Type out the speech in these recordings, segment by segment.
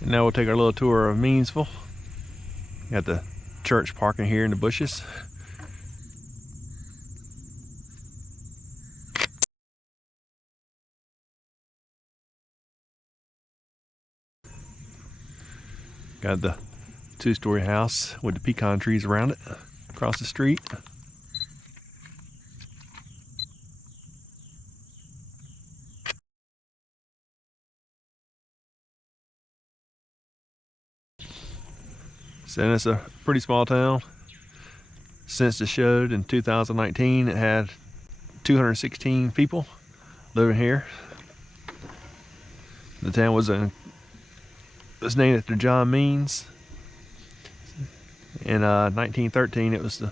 And now we'll take our little tour of Meansville. Got the church parking here in the bushes. Got the two-story house with the pecan trees around it across the street. So it's a pretty small town. Census showed in 2019 it had 216 people living here. The town was named after John Means. In 1913 it was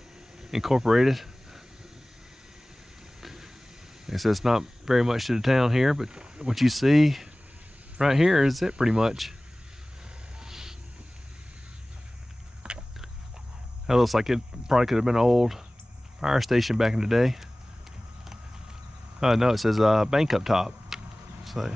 incorporated. Like I said, it's not very much to the town here, but what you see right here is it pretty much. That looks like it probably could have been an old fire station back in the day. No, it says bank up top. So.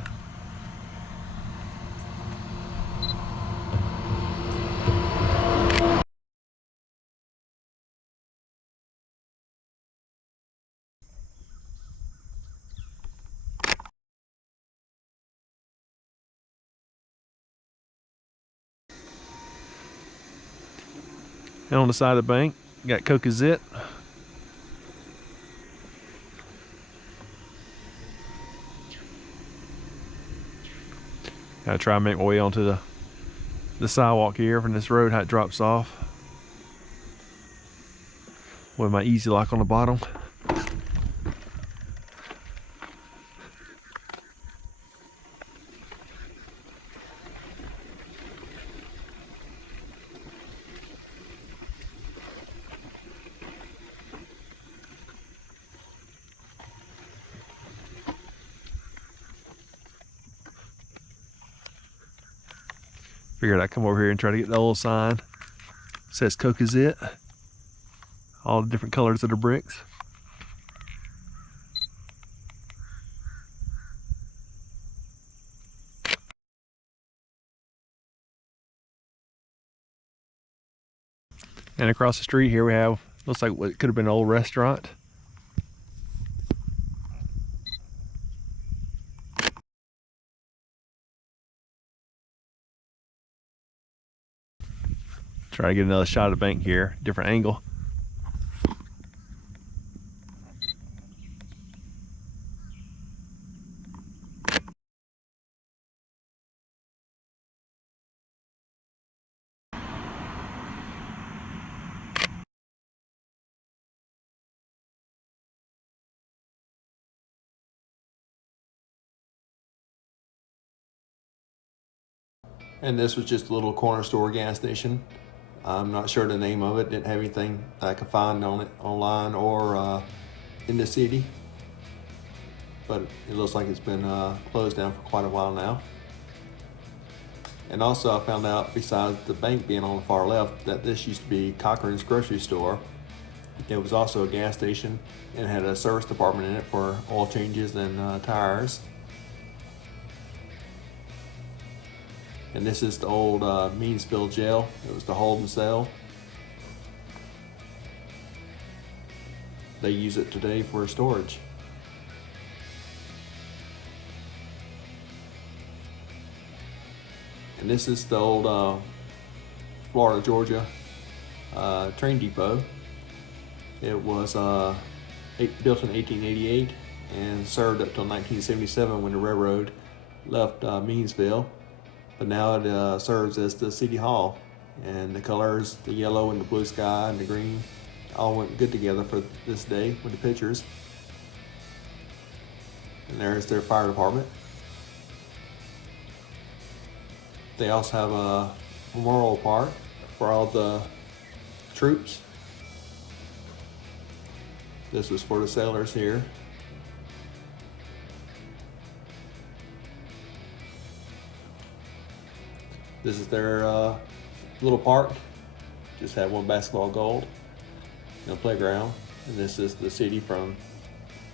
And on the side of the bank, you got Coca-Zit. Gotta try and make my way onto the sidewalk here from this road, how it drops off. With my easy lock on the bottom. Figured I'd come over here and try to get the old sign. It says Coca-Zit. All the different colors of the bricks. And across the street here we have, looks like what could have been an old restaurant. Try to get another shot of the bank here, different angle. And this was just a little corner store gas station. I'm not sure the name of it. Didn't have anything I could find on it online or in the city. But it looks like it's been closed down for quite a while now. And also I found out, besides the bank being on the far left, that this used to be Cochran's grocery store. It was also a gas station and had a service department in it for oil changes and tires. And this is the old Meansville jail. It was the hold and cell. They use it today for storage. And this is the old Florida, Georgia train depot. It was built in 1888 and served up till 1977 when the railroad left Meansville. But now it serves as the city hall, and the colors, the yellow and the blue sky and the green, all went good together for this day with the pictures. And there's their fire department. They also have a memorial park for all the troops. This was for the sailors here. This is their little park. Just had one basketball goal and a playground. And this is the city from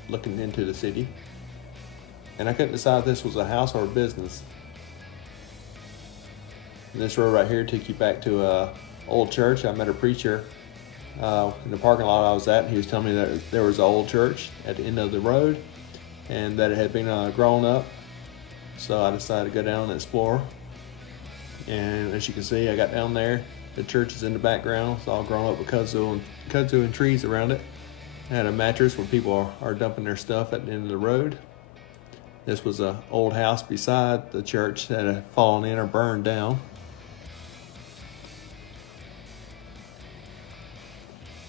looking into the city. And I couldn't decide if this was a house or a business. And this road right here took you back to a old church. I met a preacher in the parking lot I was at. He was telling me that there was an old church at the end of the road and that it had been grown up. So I decided to go down and explore. And as you can see, I got down there. The church is in the background. It's all grown up with kudzu and trees around it. I had a mattress where people are dumping their stuff at the end of the road. This was an old house beside the church that had fallen in or burned down.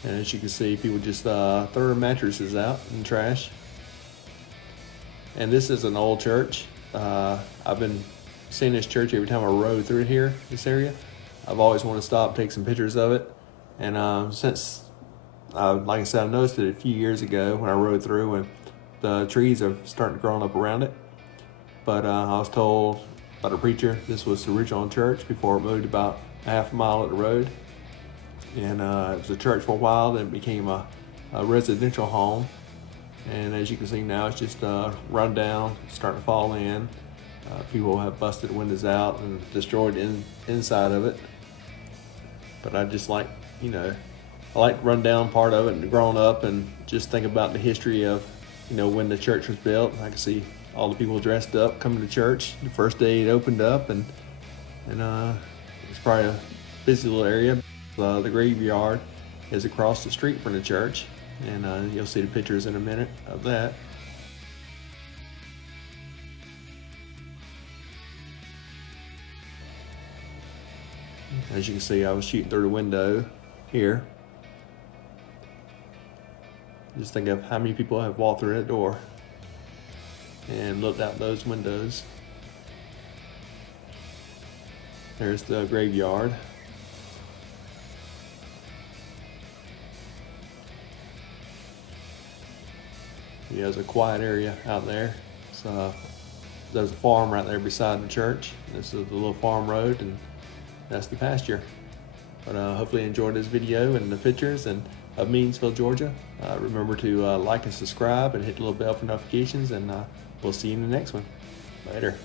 And as you can see, people just throw their mattresses out in trash. And this is an old church. I've been seeing this church every time I rode through here, this area. I've always wanted to stop, take some pictures of it. And since, like I said, I noticed it a few years ago when I rode through, and the trees are starting to grow up around it. But I was told by the preacher this was the original church before it moved about a half a mile up the road. And it was a church for a while, then it became a residential home. And as you can see now, it's just run down, starting to fall in. People have busted windows out and destroyed inside of it. But I just like, I like the rundown part of it and growing up and just think about the history of, when the church was built. I can see all the people dressed up coming to church the first day it opened up, and it's probably a busy little area. The graveyard is across the street from the church, and you'll see the pictures in a minute of that. As you can see, I was shooting through the window here. Just think of how many people have walked through that door and looked out those windows. There's the graveyard. There's a quiet area out there. So there's a farm right there beside the church. This is the little farm road, and that's the pasture. But hopefully you enjoyed this video and the pictures of Meansville, Georgia. Remember to like and subscribe and hit the little bell for notifications, and we'll see you in the next one. Later.